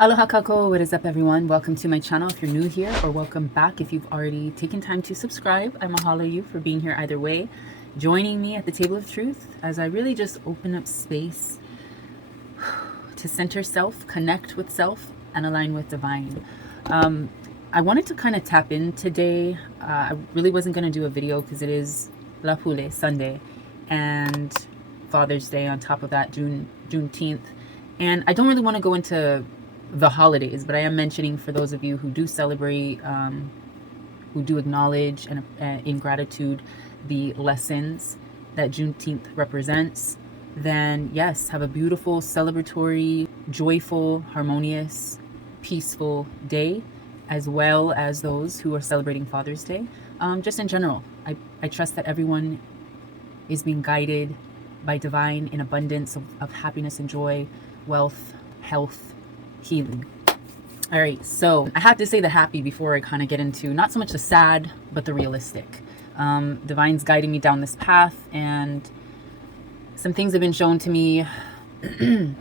Aloha kako, what is up everyone? Welcome to my channel if you're new here, or welcome back if you've already taken time to subscribe. I mahalo you for being here either way, joining me at the table of truth as I really just open up space to center self, connect with self, and align with divine. I wanted to kind of tap in today. I really wasn't going to do a video because it is Lapule Sunday and Father's Day on top of that, Juneteenth. And I don't really want to go into the holidays, but I am mentioning for those of you who do celebrate, who do acknowledge and in gratitude the lessons that Juneteenth represents, then yes, have a beautiful, celebratory, joyful, harmonious, peaceful day, as well as those who are celebrating Father's Day. Just in general, I trust that everyone is being guided by divine in abundance of happiness and joy, wealth, health, healing. All right, so I have to say the happy before I kind of get into not so much the sad, but the realistic. Divine's guiding me down this path, and some things have been shown to me in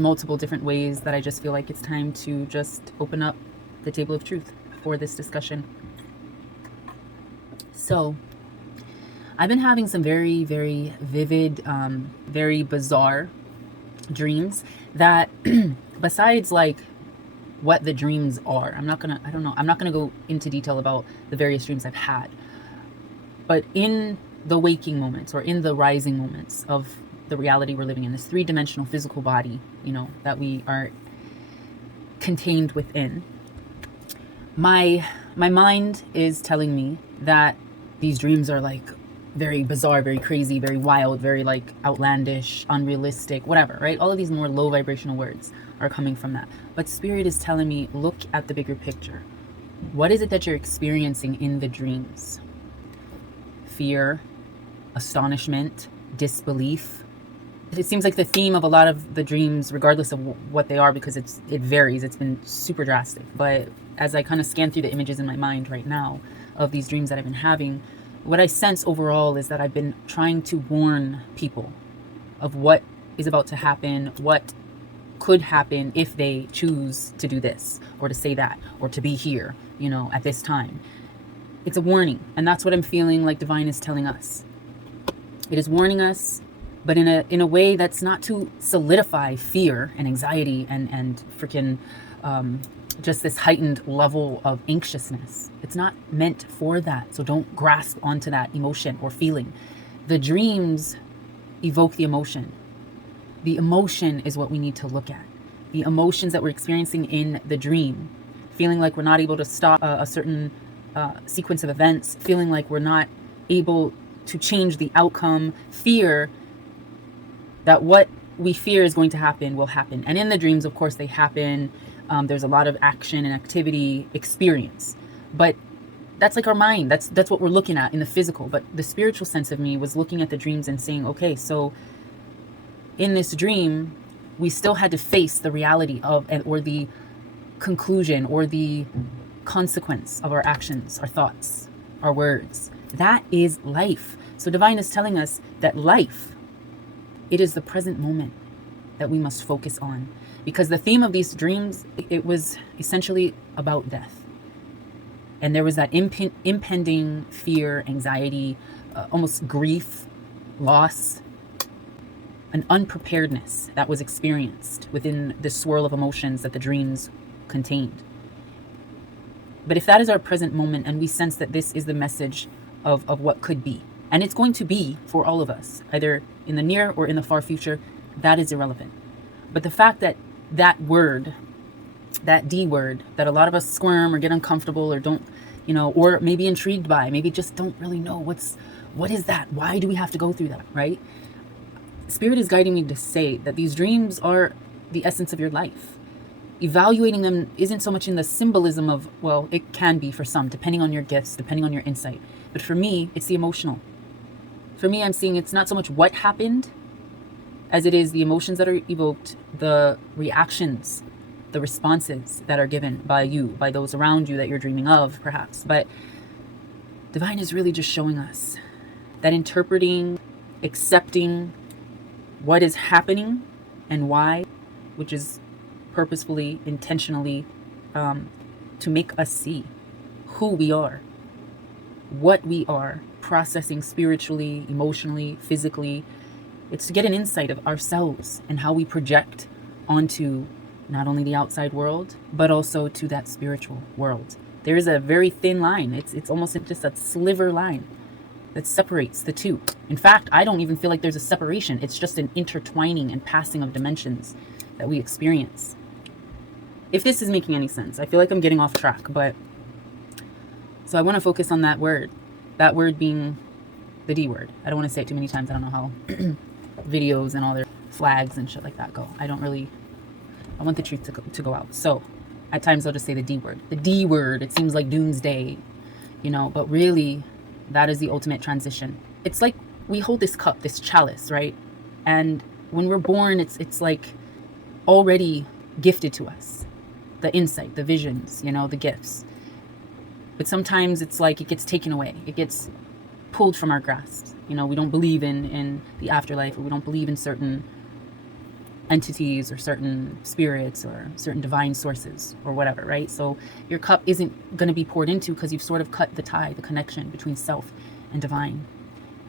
multiple different ways that I just feel like it's time to just open up the table of truth for this discussion. So I've been having some very, very vivid, very bizarre dreams that besides like what the dreams are, I'm not gonna go into detail about the various dreams I've had, but in the waking moments or in the rising moments of the reality we're living in, this three-dimensional physical body, that we are contained within, my mind is telling me that these dreams are like very bizarre, very crazy, very wild, very like outlandish, unrealistic, whatever, right? All of these more low vibrational words are coming from that. But Spirit is telling me, look at the bigger picture. What is it that you're experiencing in the dreams? Fear, astonishment, disbelief. It seems like the theme of a lot of the dreams, regardless of what they are, because it varies, it's been super drastic. But as I kind of scan through the images in my mind right now of these dreams that I've been having, what I sense overall is that I've been trying to warn people of what is about to happen, what could happen if they choose to do this or to say that or to be here, at this time. It's a warning, and that's what I'm feeling like Divine is telling us. It is warning us, but in a way that's not to solidify fear and anxiety and freaking just this heightened level of anxiousness. It's not meant for that. So don't grasp onto that emotion or feeling. The dreams evoke the emotion. The emotion is what we need to look at. The emotions that we're experiencing in the dream, feeling like we're not able to stop a certain sequence of events, feeling like we're not able to change the outcome, fear that what we fear is going to happen will happen. And in the dreams, of course, they happen. There's a lot of action and activity experience, but that's like our mind. That's what we're looking at in the physical. But the spiritual sense of me was looking at the dreams and saying, okay, so in this dream, we still had to face the reality of, or the conclusion or the consequence of our actions, our thoughts, our words. That is life. So Divine is telling us that life, it is the present moment that we must focus on. Because the theme of these dreams, it was essentially about death. And there was that impending fear, anxiety, almost grief, loss, an unpreparedness that was experienced within the swirl of emotions that the dreams contained. But if that is our present moment and we sense that this is the message of what could be, and it's going to be for all of us, either in the near or in the far future, that is irrelevant. But the fact that that word, that D word, that a lot of us squirm or get uncomfortable or don't, or maybe intrigued by, maybe just don't really know what is that? Why do we have to go through that, right? Spirit is guiding me to say that these dreams are the essence of your life. Evaluating them isn't so much in the symbolism of, well, it can be for some, depending on your gifts, depending on your insight. But for me, it's the emotional. For me, I'm seeing it's not so much what happened as it is the emotions that are evoked, the reactions, the responses that are given by you, by those around you that you're dreaming of, perhaps. But Divine is really just showing us that interpreting, accepting what is happening and why, which is purposefully, intentionally, to make us see who we are, what we are, processing spiritually, emotionally, physically. It's to get an insight of ourselves and how we project onto not only the outside world, but also to that spiritual world. There is a very thin line. It's almost just a sliver line that separates the two. In fact, I don't even feel like there's a separation. It's just an intertwining and passing of dimensions that we experience. If this is making any sense, I feel like I'm getting off track, but so I want to focus on that word being the D word. I don't want to say it too many times. I don't know how videos and all their flags and shit like that go. I want the truth to go out. So at times I'll just say the D word. The D word, it seems like doomsday, but really that is the ultimate transition. It's like we hold this cup, this chalice, right? And when we're born, it's like already gifted to us. The insight, the visions, the gifts. But sometimes it's like it gets taken away. It gets pulled from our grasp. We don't believe in the afterlife, or we don't believe in certain entities or certain spirits or certain divine sources or whatever, right? So your cup isn't going to be poured into because you've sort of cut the tie, the connection between self and divine.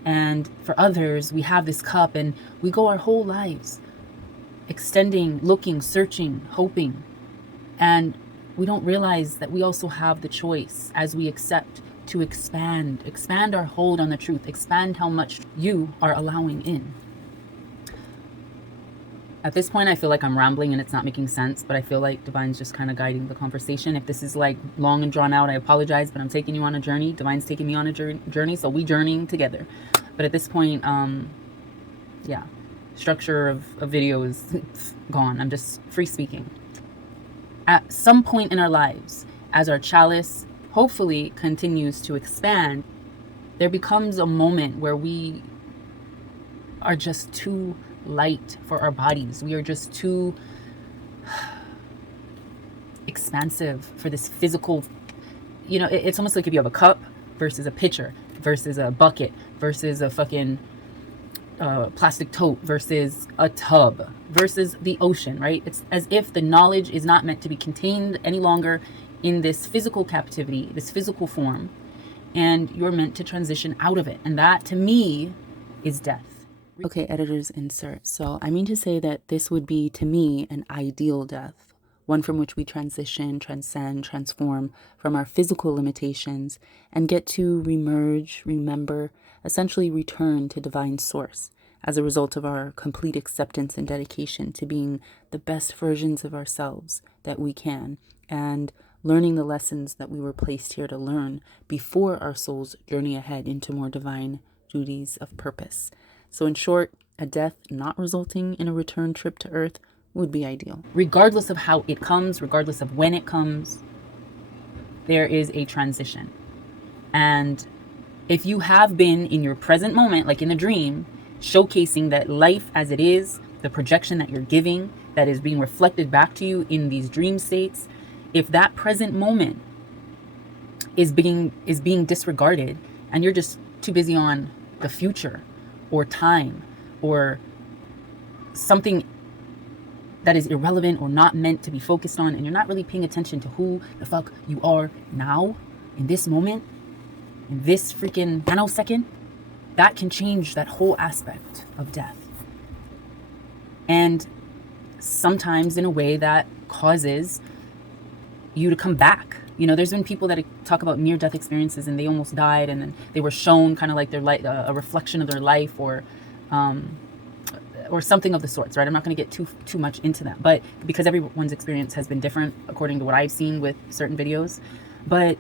And for others, we have this cup and we go our whole lives extending, looking, searching, hoping. And we don't realize that we also have the choice as we accept to expand our hold on the truth, expand how much you are allowing in. At this point, I feel like I'm rambling and it's not making sense, but I feel like Divine's just kind of guiding the conversation. If this is like long and drawn out, I apologize, but I'm taking you on a journey. Divine's taking me on a journey, so we journeying together. But at this point, yeah, structure of video is gone. I'm just free speaking. At some point in our lives, as our chalice hopefully continues to expand, there becomes a moment where we are just too light for our bodies. We are just too expansive for this physical, it's almost like if you have a cup versus a pitcher versus a bucket versus a fucking plastic tote versus a tub versus the ocean, right? It's as if the knowledge is not meant to be contained any longer in this physical captivity, this physical form, and you're meant to transition out of it. And that, to me, is death. Okay, editors insert. So I mean to say that this would be, to me, an ideal death, one from which we transition, transcend, transform from our physical limitations and get to remerge, remember, essentially return to divine source as a result of our complete acceptance and dedication to being the best versions of ourselves that we can, and learning the lessons that we were placed here to learn before our souls journey ahead into more divine duties of purpose. So in short, a death not resulting in a return trip to Earth would be ideal. Regardless of how it comes, regardless of when it comes, there is a transition. And if you have been in your present moment, like in a dream, showcasing that life as it is, the projection that you're giving, that is being reflected back to you in these dream states, if that present moment is being disregarded and you're just too busy on the future or time or something that is irrelevant or not meant to be focused on, and you're not really paying attention to who the fuck you are now, in this moment, in this freaking nanosecond, that can change that whole aspect of death. And sometimes in a way that causes you to come back. There's been people that talk about near-death experiences and they almost died, and then they were shown kind of like their life, a reflection of their life, or something of the sorts, right? I'm not going to get too much into that, but because everyone's experience has been different according to what I've seen with certain videos. But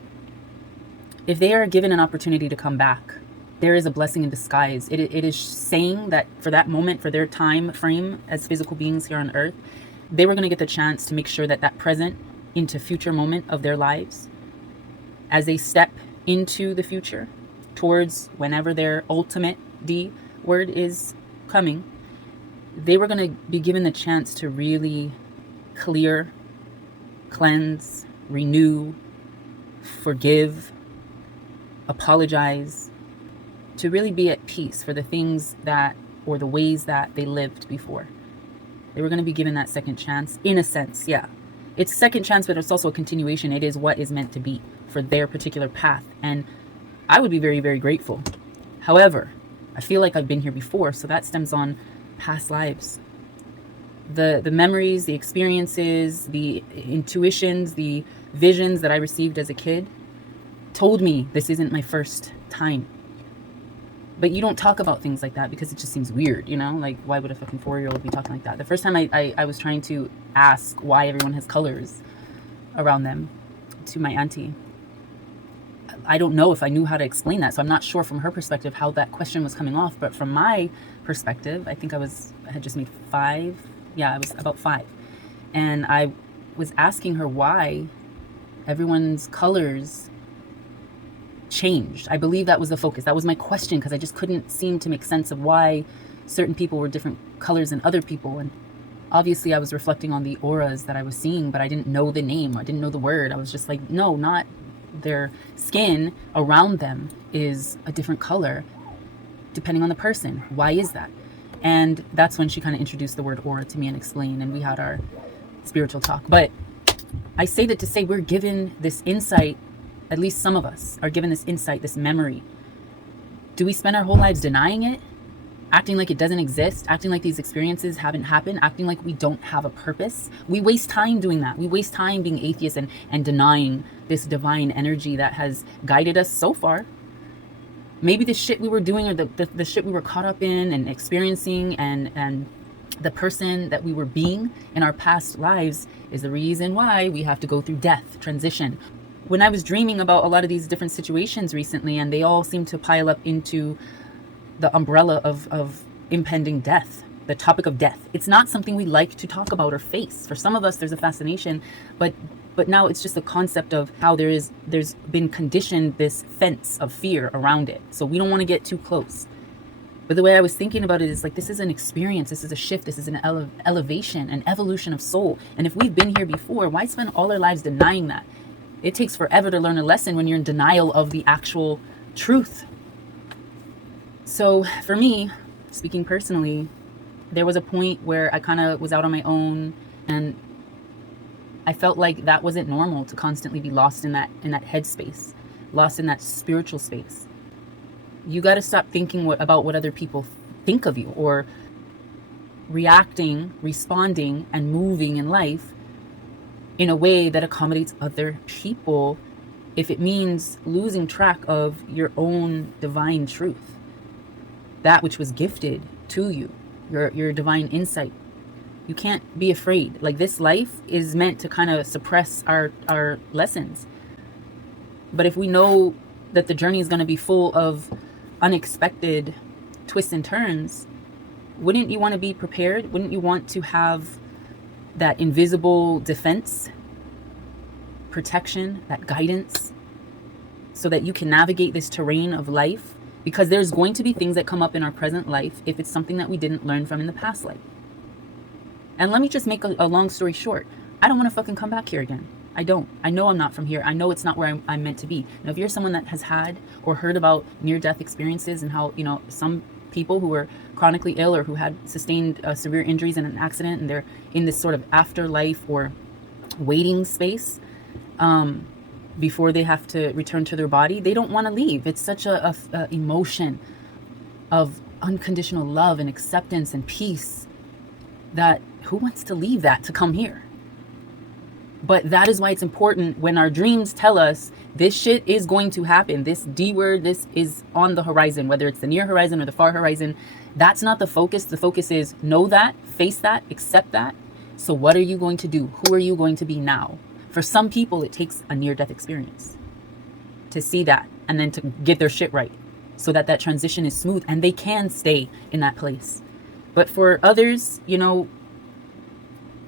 if they are given an opportunity to come back, there is a blessing in disguise. It is saying that for that moment, for their time frame as physical beings here on Earth, they were going to get the chance to make sure that that present into future moment of their lives, as they step into the future towards whenever their ultimate D word is coming, they were going to be given the chance to really clear, cleanse, renew, forgive, apologize, to really be at peace for the things that, or the ways that they lived before. They were going to be given that second chance, in a sense. Yeah, it's a second chance, but it's also a continuation. It is what is meant to be for their particular path, and I would be very, very grateful. However, I feel like I've been here before, so that stems on past lives. The memories, the experiences, the intuitions, the visions that I received as a kid told me this isn't my first time. But you don't talk about things like that because it just seems weird, you know? Like, why would a fucking 4-year-old be talking like that? The first time I was trying to ask why everyone has colors around them to my auntie, I don't know if I knew how to explain that. So I'm not sure from her perspective how that question was coming off. But from my perspective, I think I had just made 5. Yeah, I was about 5. And I was asking her why everyone's colors changed. I believe that was the focus. That was my question, because I just couldn't seem to make sense of why certain people were different colors than other people. And obviously I was reflecting on the auras that I was seeing, but I didn't know the name. I didn't know the word. I was just like, no, not their skin around them is a different color depending on the person. Why is that? And that's when she kind of introduced the word aura to me and explained, and we had our spiritual talk. But I say that to say we're given this insight, at least some of us are given this insight, this memory. Do we spend our whole lives denying it? Acting like it doesn't exist? Acting like these experiences haven't happened? Acting like we don't have a purpose? We waste time doing that. We waste time being atheists and denying this divine energy that has guided us so far. Maybe the shit we were doing, or the shit we were caught up in and experiencing, and the person that we were being in our past lives is the reason why we have to go through death, transition. When I was dreaming about a lot of these different situations recently, and they all seem to pile up into the umbrella of impending death, the topic of death. It's not something we like to talk about or face. For some of us, there's a fascination, but now it's just a concept of how there's been conditioned this fence of fear around it. So we don't want to get too close. But the way I was thinking about it is like, this is an experience, this is a shift, this is an elevation, an evolution of soul. And if we've been here before, why spend all our lives denying that? It takes forever to learn a lesson when you're in denial of the actual truth. So for me, speaking personally, there was a point where I kind of was out on my own, and I felt like that wasn't normal to constantly be lost in that headspace, lost in that spiritual space. You got to stop thinking about what other people think of you, or reacting, responding, and moving in life in a way that accommodates other people if it means losing track of your own divine truth, that which was gifted to you, your divine insight. You can't be afraid. Like, this life is meant to kind of suppress our lessons. But if we know that the journey is going to be full of unexpected twists and turns, wouldn't you want to be prepared? Wouldn't you want to have that invisible defense, protection, that guidance, so that you can navigate this terrain of life? Because there's going to be things that come up in our present life if it's something that we didn't learn from in the past life. And let me just make a long story short. I don't want to fucking come back here again. I don't. I know I'm not from here. I know it's not where I'm meant to be. Now, if you're someone that has had or heard about near-death experiences and how, some people who were chronically ill or who had sustained severe injuries in an accident, and they're in this sort of afterlife or waiting space before they have to return to their body, they don't want to leave. It's such a emotion of unconditional love and acceptance and peace that who wants to leave that to come here? But that is why it's important when our dreams tell us this shit is going to happen. This D word, this is on the horizon, whether it's the near horizon or the far horizon. That's not the focus. The focus is know that, face that, accept that. So what are you going to do? Who are you going to be now? For some people, it takes a near-death experience to see that and then to get their shit right so that that transition is smooth and they can stay in that place. But for others,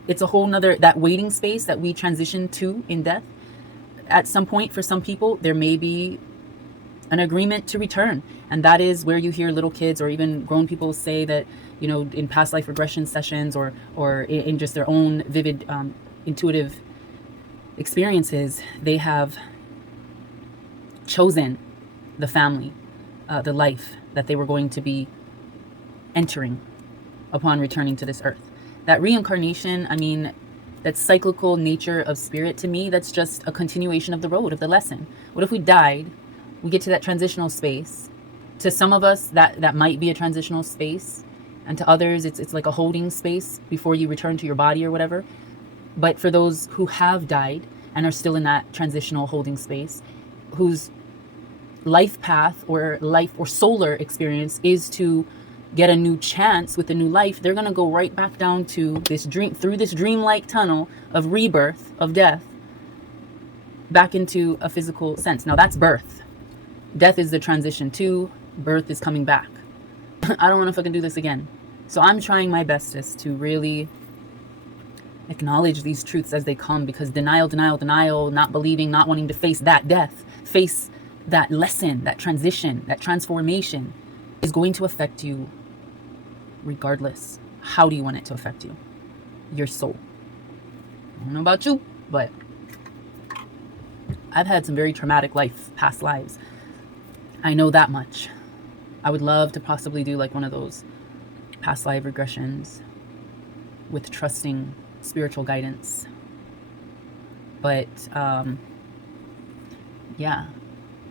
it's a whole nother, that waiting space that we transition to in death. At some point, for some people, there may be an agreement to return. And that is where you hear little kids or even grown people say that, in past life regression sessions or in just their own vivid, intuitive experiences, they have chosen the family, the life that they were going to be entering upon returning to this earth. That reincarnation, I mean, that cyclical nature of spirit, to me, that's just a continuation of the road, of the lesson. What if we died, we get to that transitional space? To some of us, that might be a transitional space, and to others, it's like a holding space before you return to your body or whatever. But for those who have died and are still in that transitional holding space, whose life path or life or solar experience is to get a new chance with a new life, they're going to go right back down to this dream, through this dreamlike tunnel of rebirth, of death, back into a physical sense. Now that's birth. Death is the transition to birth, is coming back. I don't want to fucking do this again. So I'm trying my bestest to really acknowledge these truths as they come, because denial, not believing, not wanting to face that death, face that lesson, that transition, that transformation is going to affect you regardless. How do you want it to affect you? Your soul. I don't know about you, but I've had some very traumatic past lives. I know that much. I would love to possibly do like one of those past life regressions with trusting spiritual guidance. But yeah,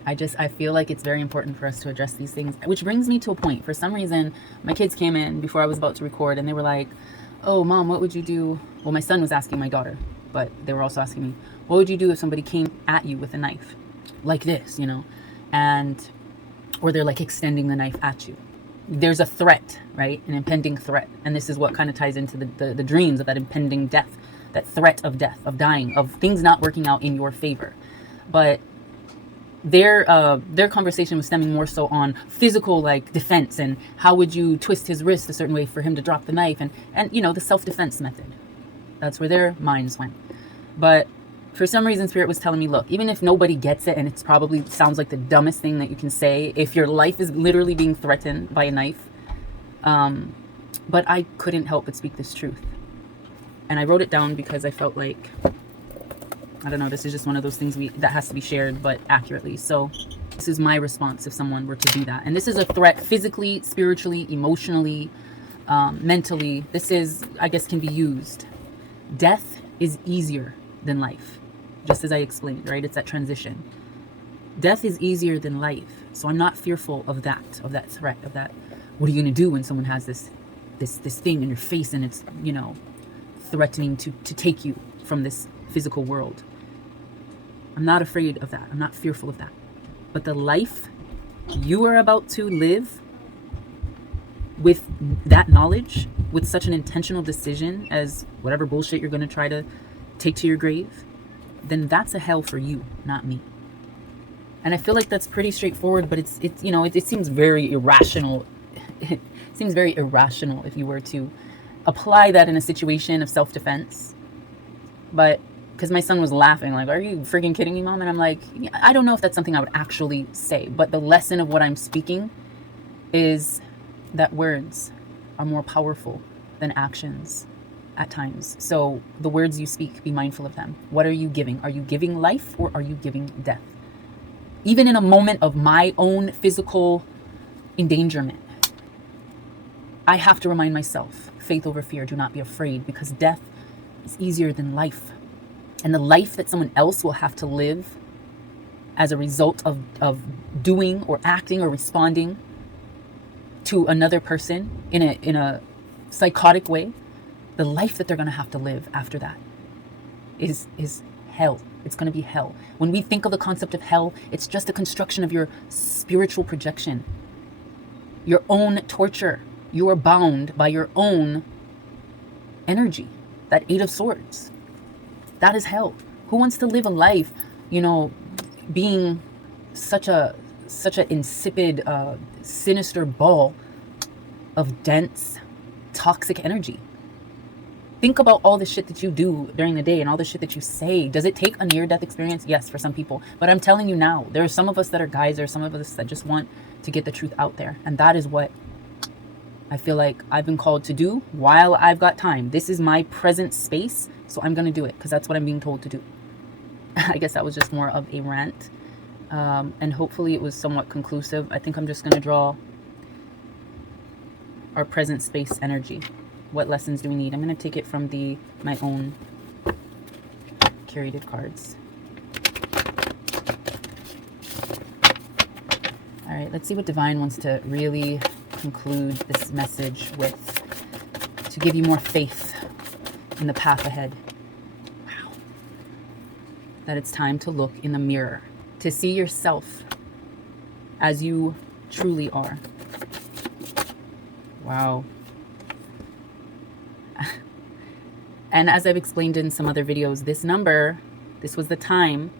I feel like it's very important for us to address these things, which brings me to a point. For some reason, my kids came in before I was about to record and they were like, oh, Mom, what would you do? Well, my son was asking my daughter, but they were also asking me, what would you do if somebody came at you with a knife like this, you know? And, or they're like extending the knife at you. There's a threat, right? An impending threat. And this is what kind of ties into the dreams of that impending death, that threat of death, of dying, of things not working out in your favor. But their conversation was stemming more so on physical, like, defense, and how would you twist his wrist a certain way for him to drop the knife, and you know, the self-defense method. That's where their minds went. But for some reason, Spirit was telling me, look, even if nobody gets it, and it's probably sounds like the dumbest thing that you can say, if your life is literally being threatened by a knife, but I couldn't help but speak this truth. And I wrote it down because I felt like, I don't know, this is just one of those things that has to be shared, but accurately. So this is my response if someone were to do that. And this is a threat physically, spiritually, emotionally, mentally. This is, I guess, can be used. Death is easier than life, just as I explained, right? It's that transition. Death is easier than life. So I'm not fearful of that threat, of that. What are you going to do when someone has this thing in your face and it's, you know, threatening to take you from this physical world? I'm not afraid of that. I'm not fearful of that. But the life you are about to live with that knowledge, with such an intentional decision as whatever bullshit you're going to try to take to your grave, then that's a hell for you, not me. And I feel like that's pretty straightforward, but it's you know, it seems very irrational. It seems very irrational if you were to apply that in a situation of self-defense. But because my son was laughing, like, are you freaking kidding me, Mom? And I'm like, yeah, I don't know if that's something I would actually say, but the lesson of what I'm speaking is that words are more powerful than actions at times. So the words you speak, be mindful of them. What are you giving? Are you giving life or are you giving death? Even in a moment of my own physical endangerment, I have to remind myself, faith over fear, do not be afraid, because death is easier than life. And the life that someone else will have to live as a result of doing or acting or responding to another person in a psychotic way, the life that they're going to have to live after that is hell. It's going to be hell. When we think of the concept of hell, it's just a construction of your spiritual projection, your own torture. You are bound by your own energy, that Eight of Swords. That is hell. Who wants to live a life, you know, being such a insipid, sinister ball of dense, toxic energy? Think about all the shit that you do during the day and all the shit that you say. Does it take a near-death experience? Yes, for some people. But I'm telling you now, there are some of us that are guys, there are some of us that just want to get the truth out there. And that is what I feel like I've been called to do while I've got time. This is my present space, so I'm going to do it because that's what I'm being told to do. I guess that was just more of a rant. And hopefully it was somewhat conclusive. I think I'm just going to draw our present space energy. What lessons do we need? I'm going to take it from my own curated cards. All right, let's see what Divine wants to really conclude this message with, to give you more faith in the path ahead. Wow. That it's time to look in the mirror, to see yourself as you truly are. Wow. And as I've explained in some other videos, this number, this was the time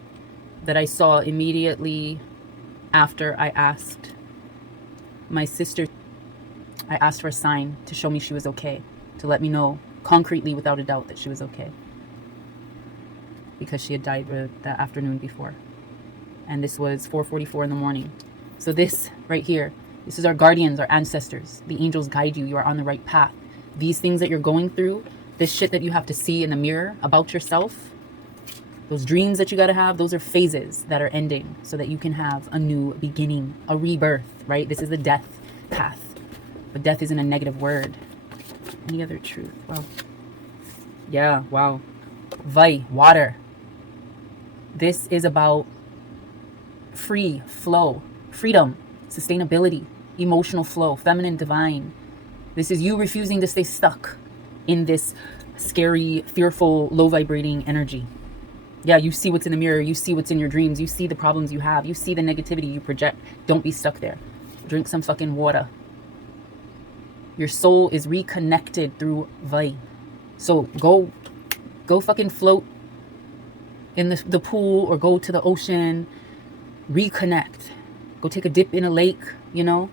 that I saw immediately after I asked my sister, I asked for a sign to show me she was okay, to let me know concretely without a doubt that she was okay, because she had died that afternoon before. And this was 4:44 in the morning. So this right here, this is our guardians, our ancestors. The angels guide you. You are on the right path. These things that you're going through, this shit that you have to see in the mirror about yourself, those dreams that you got to have, those are phases that are ending so that you can have a new beginning, a rebirth, right? This is the death path. But death isn't a negative word. Any other truth? Wow. Yeah, wow. Vai, water. This is about free flow, freedom, sustainability, emotional flow, feminine, divine. This is you refusing to stay stuck in this scary, fearful, low vibrating energy. Yeah, you see what's in the mirror. You see what's in your dreams. You see the problems you have. You see the negativity you project. Don't be stuck there. Drink some fucking water. Your soul is reconnected through Vai. So go fucking float in the pool, or go to the ocean. Reconnect. Go take a dip in a lake, you know.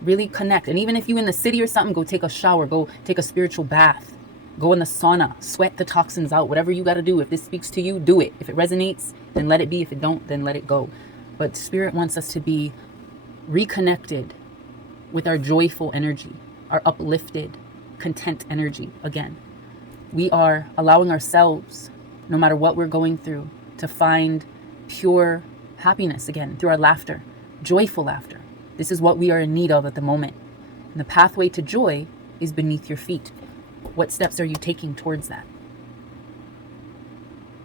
Really connect. And even if you're in the city or something, go take a shower. Go take a spiritual bath. Go in the sauna, sweat the toxins out, whatever you got to do. If this speaks to you, do it. If it resonates, then let it be. If it don't, then let it go. But Spirit wants us to be reconnected with our joyful energy, our uplifted, content energy again. We are allowing ourselves, no matter what we're going through, to find pure happiness again through our laughter, joyful laughter. This is what we are in need of at the moment. And the pathway to joy is beneath your feet. What steps are you taking towards that?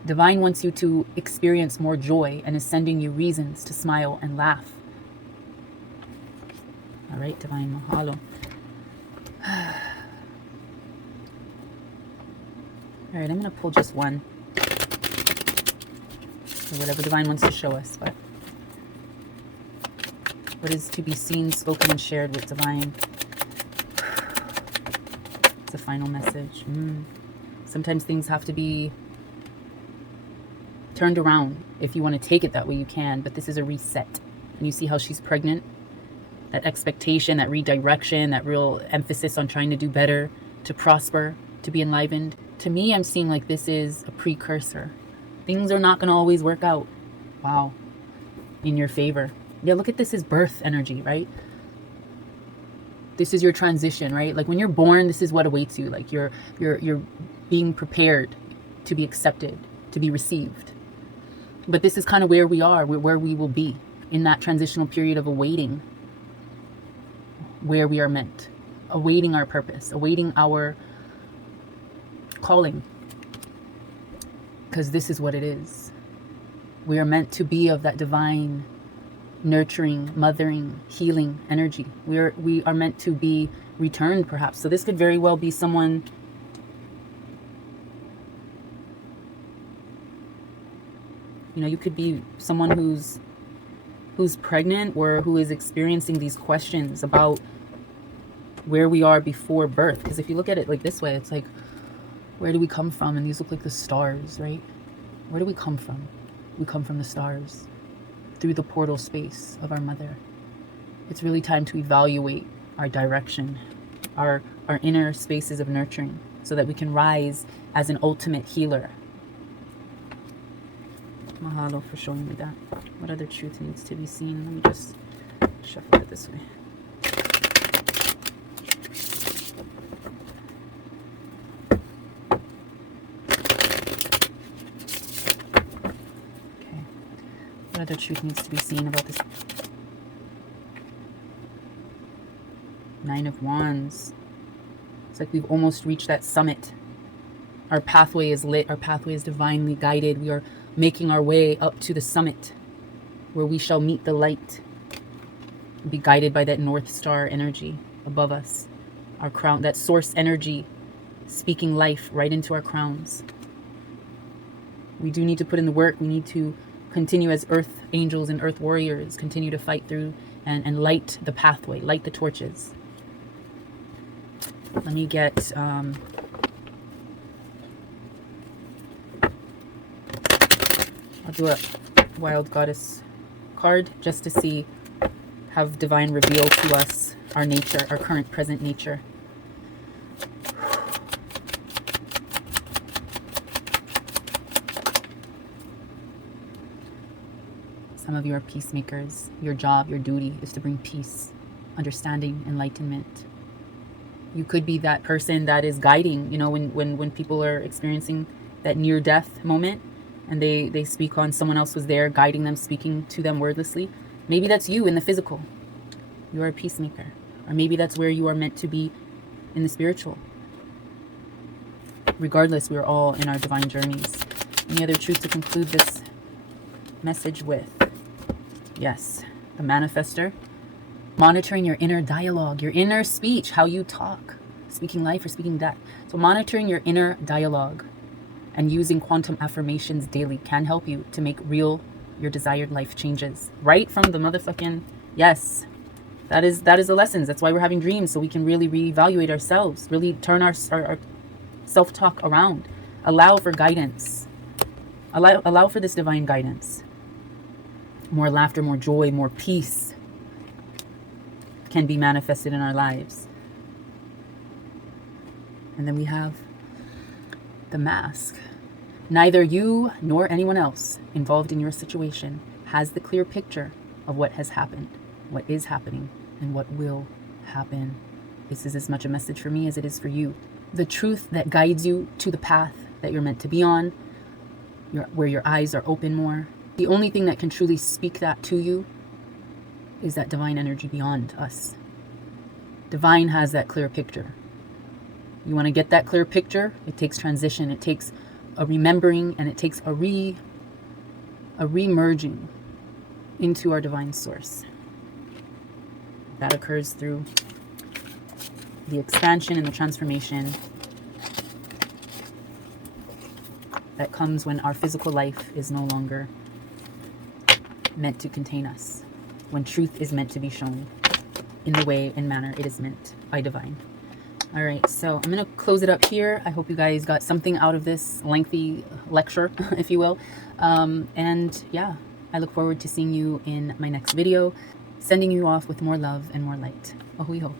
Divine wants you to experience more joy and is sending you reasons to smile and laugh. All right, Divine, mahalo. All right, I'm going to pull just one, or whatever Divine wants to show us. But what is to be seen, spoken, and shared with Divine? The final message. Sometimes things have to be turned around. If you want to take it that way, you can, but this is a reset. And you see how she's pregnant? That expectation, that redirection, that real emphasis on trying to do better, to prosper, to be enlivened. To me, I'm seeing like this is a precursor. Things are not going to always work out. Wow. In your favor. Yeah, look at this as birth energy, right? This is your transition, right? Like when you're born, this is what awaits you. Like you're being prepared to be accepted, to be received. But this is kind of where we are, where we will be in that transitional period of awaiting where we are meant, awaiting our purpose, awaiting our calling. Because this is what it is. We are meant to be of that divine, nurturing, mothering, healing energy. We are meant to be returned, perhaps. So this could very well be someone, you know, you could be someone who's pregnant, or who is experiencing these questions about where we are before birth. Because if you look at it like this way, it's like, where do we come from? And these look like the stars, right? Where do we come from? We come from the stars, through the portal space of our mother. It's really time to evaluate our direction, our inner spaces of nurturing, so that we can rise as an ultimate healer. Mahalo for showing me that. What other truth needs to be seen? Let me just shuffle it this way. Okay. What other truth needs to be seen about this? Nine of Wands. It's like we've almost reached that summit. Our pathway is lit. Our pathway is divinely guided. We are making our way up to the summit where we shall meet the light. Be guided by that North Star energy above us. Our crown, that source energy speaking life right into our crowns. We do need to put in the work. We need to continue as earth angels and earth warriors, continue to fight through and light the pathway, light the torches. Let me get I'll do a Wild Goddess card just to see, have divine reveal to us our nature, our current present nature. Some of you are peacemakers. Your job, your duty is to bring peace, understanding, enlightenment. You could be that person that is guiding, you know, when people are experiencing that near-death moment and they speak on someone else was there guiding them, speaking to them wordlessly. Maybe that's you in the physical. You are a peacemaker. Or maybe that's where you are meant to be in the spiritual. Regardless, we are all in our divine journeys. Any other truth to conclude this message with? Yes, the manifester. Monitoring your inner dialogue, your inner speech, how you talk, speaking life or speaking death. So monitoring your inner dialogue and using quantum affirmations daily can help you to make real your desired life changes. Right from the motherfucking, yes, that is the lessons. That's why we're having dreams, so we can really reevaluate ourselves, really turn our self-talk around. Allow for guidance. Allow for this divine guidance. More laughter, more joy, more peace can be manifested in our lives. And then we have the mask. Neither you nor anyone else involved in your situation has the clear picture of what has happened, what is happening, and what will happen. This is as much a message for me as it is for you. The truth that guides you to the path that you're meant to be on, where your eyes are open more. The only thing that can truly speak that to you is that divine energy beyond us. Divine has that clear picture. You want to get that clear picture? It takes transition. It takes a remembering, and it takes a re-merging into our divine source. That occurs through the expansion and the transformation that comes when our physical life is no longer meant to contain us, when truth is meant to be shown in the way and manner it is meant by divine. All right, so I'm going to close it up here. I hope you guys got something out of this lengthy lecture, if you will. And yeah, I look forward to seeing you in my next video, sending you off with more love and more light. Ahui ho.